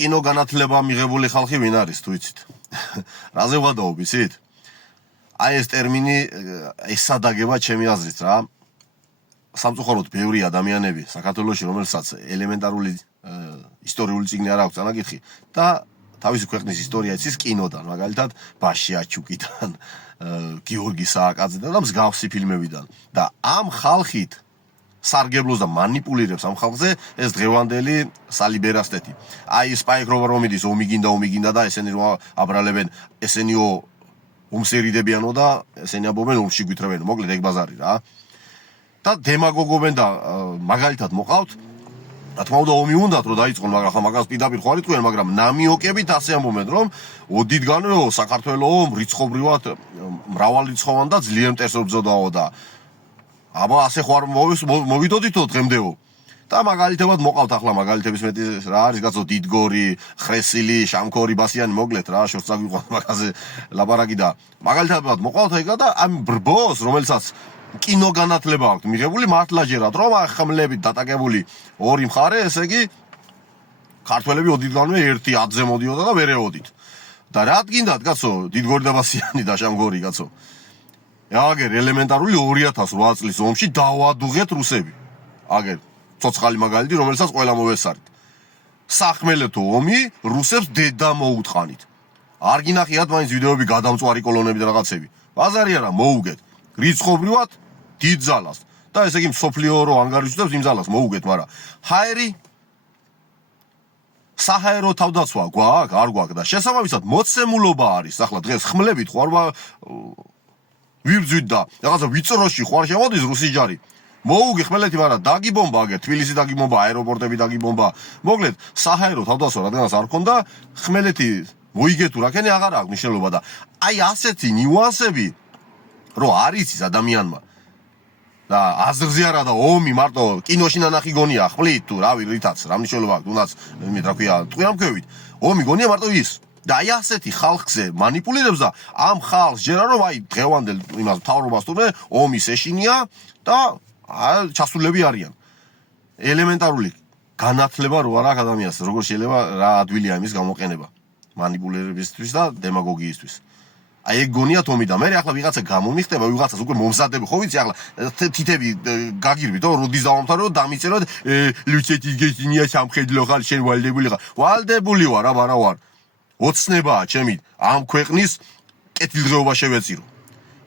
კინო განათლება მიღებული ხალხი ვინ არის თუ იცით? რაზე ვადაობ იცით? აი ეს ტერმინი ეს სადაგება ჩემი აზრით რა. სამწუხაროდ ბევრი ადამიანები საქართველოში რომელსაც ელემენტარული ისტორიული წიგნი არ აქვს წანაკითხი და თავისი ქვეყნის ისტორია იცის კინოდან, მაგალითად ბაში აჩუკიდან, გიორგი სააკაძიდან და მსგავსი ფილმებიდან. და ამ ხალხით სარგებლობს და მანიპულირებს ამ ხალხზე ეს დღევანდელი სალიბერასტეთი. აი სპაიკ რომიდის ომი გინდა და ესენი რომ აბრალებენ, ესენიო უმსერიდებიანო და ესენი ამბობენ ომში გვითრევენ, მოკლედ ეგ ბაზარი რა. და დემაგოგობენ და მაგალითად მოყავთ რა თქმა უნდა ომი უნდათ რომ დაიწყონ, მაგრამ ხა მაგას პირდაპირ ხარ იტყვიან, მაგრამ ნამიოკებით ასე ამბობენ რომ ოდითგანვე საქართველოს რიცხობრივად მრავალრიცხოვან და ძლიერ მტერს ებრძოდაო და აბა ასე ხარ მოვიდოდითო დღემდეო. და მაგალითებად მოყავთ ახლა მაგალითების მეტი რა არის კაცო დიდგორი, ხრესილი, შამქორი, ბასიანი მოკლედ რა შორს წაგვიყვან მაგაზე ლაპარაკი და მაგალითად მოყავთ ეგა და ამ ბრბოს რომელსაც კინო განათლება აქვს მიღებული მართლა ჯერათ რომ ახმლებით დატაკებული ორი მხარე, ესე იგი ქართველები ოდითგანვე ერთი 10-ზე მოდიოდა და ვერ ეოდით. და რა გინდათ კაცო დიდგორი და ბასიანი და შამქორი კაცო. აგერ ელემენტარული 2008 წლის ომში დავადუღეთ რუსები. აგერ ცოცხალი მაგალითი რომელსაც ყველა მოვესარით. სახმელეთო ომი რუსებს დედა მოუთხანით. არ გინახიათ მაინც ვიდეოები გადამწვარი კოლონები და რაღაცები. ბაზარი არა მოუგეთ. რიცხობრივად დიდ ძალას. და ესე იგი მსოფლიო რო ანგარიშებს იმ ძალას მოუგეთ, მაგრამ ჰაერი საჰაერო თავდაცვა გვაქვს, არ გვაქვს და შესაბამისად მოცემულობა არის. ახლა დღეს ხმლებით ხوار ვიბძვით და რაღაცა ვიწროში ხوار შემოდის რუსი ჯარი. მოუგი ხმელეთი, მაგრამ დაგიბომბა აგერ, თბილისი დაგიბომბა, აეროპორტები დაგიბომბა. მოკლედ, საჰაერო თავდაცვა რადგანაც არ ქონდა, ხმელეთი მოიგე თუ რაკენი აღარ აქვს მნიშვნელობა და აი ასეთი ნიუანსები რო არის ის ადამიანმა და აზრზე არა და ომი მარტო კინოში ნანახი გონია, ხმლით თუ რავი რითაც, რა მნიშვნელობა აქვს, თუნდაც მე რა ქვია, ტყვიამქვევით. ომი გონია მარტო ის. და აი ასეთი ხალხზე მანიპულირებს და ამ ხალხს ჯერა რომ აი დღევანდელ იმას მთავრობას თურმე ომის ეშინია და ჩასულები არიან. ელემენტარული განათლება რო არ აქვს ადამიანს, როგორ შეიძლება რა ადვილია იმის გამოყენება მანიპულირებისთვის და დემაგოგიისთვის. აი ეგ გონიათ ომი და მე ახლა ვიღაცა გამომიხდება, ვიღაცას უკვე მომზადები, ხო ვიცი ახლა თითები გაგირბით, როდის დავამთავრე და დამიწეროთ ლუჩეთის გეშინია სამხედრო ხალ შენ ვალდებული ხარ. ვალდებული ვარ, არა ვარ. ოცნებაა ჩემი ამ ქვეყნის კეთილდღეობა შევეწირო.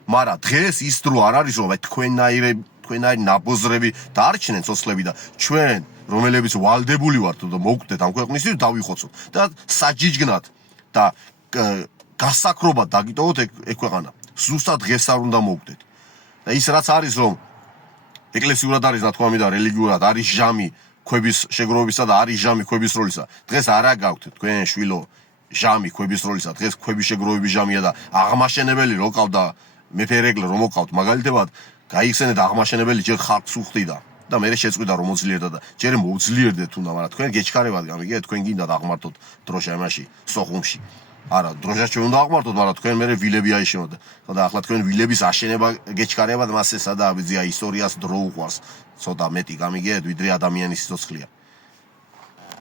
მაგრამ დღეს ის დრო არ არის რომ თქვენაირი ნაბოზრები დაარჩნენ ცოცხლები და ჩვენ რომელებიც ვალდებული ვართ და მოვკვდეთ ამ ქვეყნისთვის დავიხოცოთ და საჯიჯგნად და გასაკრობად დაგიტოვოთ ეგ ქვეყანა. ზუსტად დღეს არ უნდა მოვკვდეთ. და ის რაც არის რომ ეკლესიურად არის ნათქვამი და რელიგიურად არის ჟამი ქვების შეგროვებისა და არის ჟამი ქვების როლისა. დღეს არა გაქვთ თქვენ შვილო ჟამი ქვების როლისა. დღეს ქვების შეგროვების ჟამია და აღმაშენებელი რო ყავდა მეფერეკლე რომ მოყავთ მაგალითად გაიხსენეთ აღმაშენებელი ჯერ ხალხს უხდიდა და მე შეწყვიდა რომ მოძლიერდა და ჯერ მოძლიერდეთ თუნდა, მაგრამ თქვენ გეჩქარებად გამიგეთ, თქვენ გინდათ აღმართოთ დროშა იმაში სოხუმში. არა, დროშა ჩვენ უნდა აღმართოთ, მაგრამ თქვენ მე ვილები აიშენოთ და ახლა თქვენ ვილების აშენება გეჩქარებად მასე სადა აბიძია ისტორიას დრო უყვარს ცოტა მეტი გამიგეთ ვიდრე ადამიანის სიცოცხლეა.